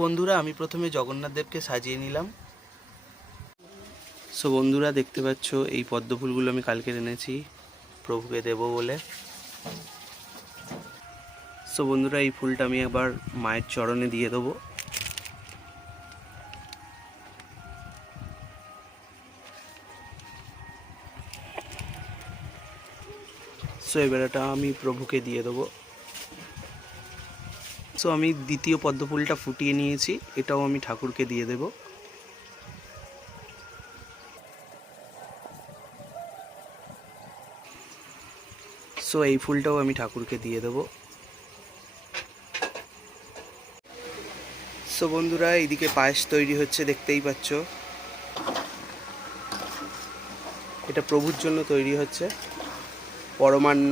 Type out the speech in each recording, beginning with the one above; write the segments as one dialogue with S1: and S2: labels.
S1: বন্ধুরা, আমি প্রথমে জগন্নাথ দেবকে সাজিয়ে নিলাম। সো বন্ধুরা, দেখতে পাচ্ছ, এই পদ্ম ফুলগুলো আমি কালকে এনেছি, প্রভুকে দেব বলে। সো বন্ধুরা, এই ফুলটা আমি একবার মায়ের চরণে দিয়ে দেবো। সো এবার এটা আমি প্রভুকে দিয়ে দেবো। সো আমি দ্বিতীয় পদ্ম ফুলটা ফুটিয়ে নিয়েছি, এটাও আমি ঠাকুরকে দিয়ে দেব। সো এই ফুলটাও আমি ঠাকুরকে দিয়ে দেব। সো বন্ধুরা, এইদিকে পায়েস তৈরি হচ্ছে, দেখতেই পাচ্ছ। এটা প্রভুর জন্য তৈরি হচ্ছে, পরমান্ন।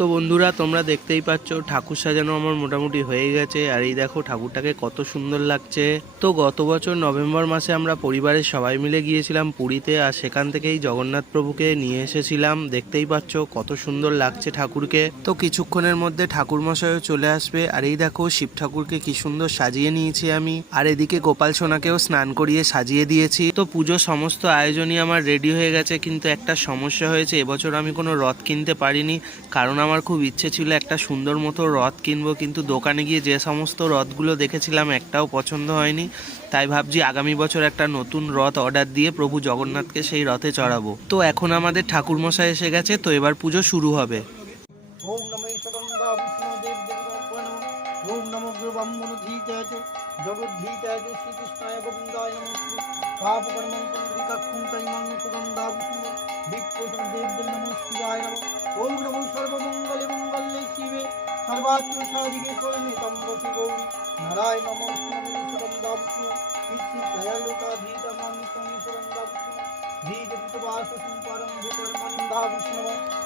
S1: তো বন্ধুরা, তোমরা দেখতেই পাচ্ছ, ঠাকুর সাজানো আমার মোটামুটি হয়ে গেছে। আর এই দেখো, ঠাকুরটাকে কত সুন্দর লাগছে। তো গত বছর নভেম্বর মাসে আমরা পরিবারের সবাই মিলে গিয়েছিলাম পুরীতে, আর সেখান থেকেই জগন্নাথ প্রভুকে নিয়ে এসেছিলাম। দেখতেই পাচ্ছ, কত সুন্দর লাগছে ঠাকুরকে। তো কিছুক্ষণের মধ্যে ঠাকুর মশাইও চলে আসবে। আর এই দেখো, শিব ঠাকুরকে কি সুন্দর সাজিয়ে নিয়েছি আমি। আর এদিকে গোপাল সোনাকেও স্নান করিয়ে সাজিয়ে দিয়েছি। তো পুজো সমস্ত আয়োজনই আমার রেডি হয়ে গেছে, কিন্তু একটা সমস্যা হয়েছে, এবছর আমি কোনো রথ কিনতে পারিনি। কারণ আমার খুব ইচ্ছে ছিল একটা সুন্দর মতো রথ কিনবো, কিন্তু দোকানে গিয়ে যে সমস্ত রথগুলো দেখেছিলাম একটাও পছন্দ হয়নি। তাই ভাবছি আগামী বছর একটা নতুন রথ অর্ডার দিয়ে প্রভু জগন্নাথকে সেই রথে চড়াবো। তো এখন আমাদের ঠাকুরমশাই এসে গেছে, তো এবার পুজো শুরু হবে।
S2: ওম নমঃ ব্রহ্মণধীতায় সর্বাত্ম সাধিকে স্বর্ণে তম্বকি গৌরী নারায়ণ নমঃ নমঃ সদম্বা বিষ্ণু ইচ্ছি দয়ালুকাধীতা মামি সঙ্গে সদম্বা বিষ্ণু ধীরবাস সম্পরম ভূকর্মন্ধা বিষ্ণু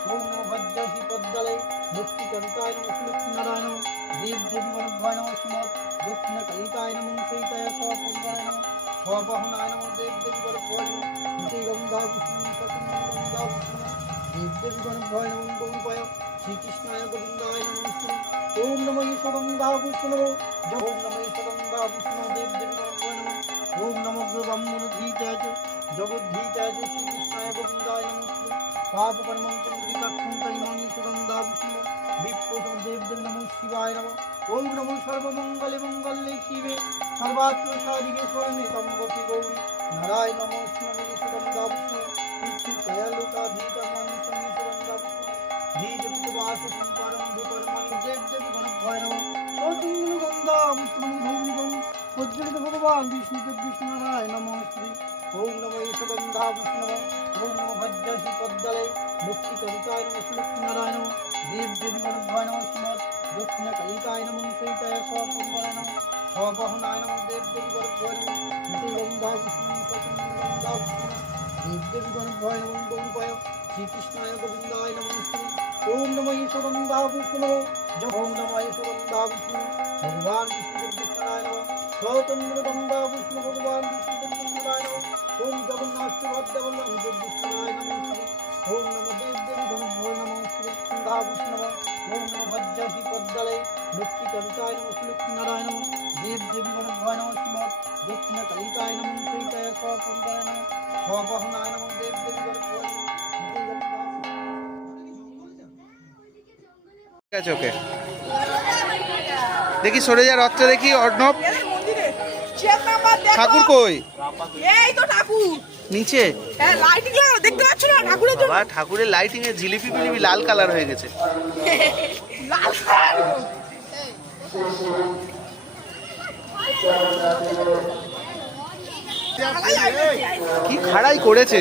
S2: ওম নমঃ ভজ্রাসি পদ্মলে ভক্তি কবিতায় নমঃ লক্ষ্মীনারায়ণ দেব দেবী মনুভয় নমঃ সুমত দক্ষিণ কলিতায় নমঃ চৈতায় সপরিবায় নমঃ স্ববাহনায় নমঃ দেব দেবী গর্ভয় নমঃ ওম নমঃ ঈশ্বরঙ্গা বিষ্ণু ওম নমঃ ঈশ্বরঙ্গা বিষ্ণু দেব দেবী নমঃ। ওম নমঃ ব্রহ্মণধীতায় জগদ্ধীতায় শ্রীকৃষ্ণায় গোবিন্দায় নমঃ। পাপ কর্মং তৈমাং সুগন্ধা বিষ্ণু বিপ্রসং দেব দেব নমঃ শিবায় নমঃ। ওম নমঃ সর্বমঙ্গলে মঙ্গলে শিবে। সর্বাত্ম সাধিকে স্বর্ণে তম্বকি গৌরী। নারায়ণ নমঃ সুগন্ধা বিষ্ণু ইচ্ছি দয়ালুকা ভীতা মানি বাস সম্পারম বিকর্মাণি দেব দেবী অতুল গঙ্গা বিষ্ণু গৌরী গৌরী প্রজ্বলিত ভগবান বিষ্ণু বিষ্ণু নারায়ণ, নমঃ শ্রী ওম নমঃ ঈশ্বরগন্ধা বিষ্ণু ওম নমঃ ভজ্রাসি শ্রীকৃষ্ণায় গোবিন্দায় নমঃ শ্রী ওম নমঃ ঈশ্বরগন্ধা বিষ্ণু ওম নমঃ ঈশ্বরগন্ধা বিষ্ণু ভগবান বিষ্ণু কৃষ্ণায় নমঃ স্বতন্ত্র গঙ্গা বিষ্ণু ভগবান বিষ্ণু কৃষ্ণায় নমঃ ওম জগন্নাথ সুভদ্রবল্লভ দেব বিষ্ণুরায় নমঃ শ্রী ওম নম দেব দেবী গণভয় নমঃ শ্রী সন্ধ্যা বিষ্ণু ওম নম ভজ্রাসি পদ্মলে লক্ষ্মী কবিতায় নমঃ শ্রী লক্ষ্মীনারায়ণ নমঃ দেব দেবী গণভয় নমঃ শ্রীমৎ দক্ষিণ কলিতায় নমঃ চৈতায় সপরিবায়
S1: আছে ওকে দেখি সরে যা রথটা দেখি অর্ণব ঠাকুর কই
S3: এই তো ঠাকুর
S1: নিচে
S3: হ্যাঁ লাইটিং দেখতে পাচ্ছ না ঠাকুরের
S1: লাইটিং এ জিলিপি ফিলিপি লাল কালার হয়ে গেছে কি খাড়াই করেছে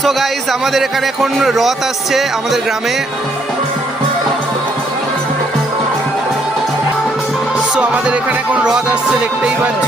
S1: সো গাইস আমাদের এখানে এখন রথ আসছে আমাদের গ্রামে। সো আমাদের এখানে এখন রথ আসছে, দেখতেই পাচ্ছ।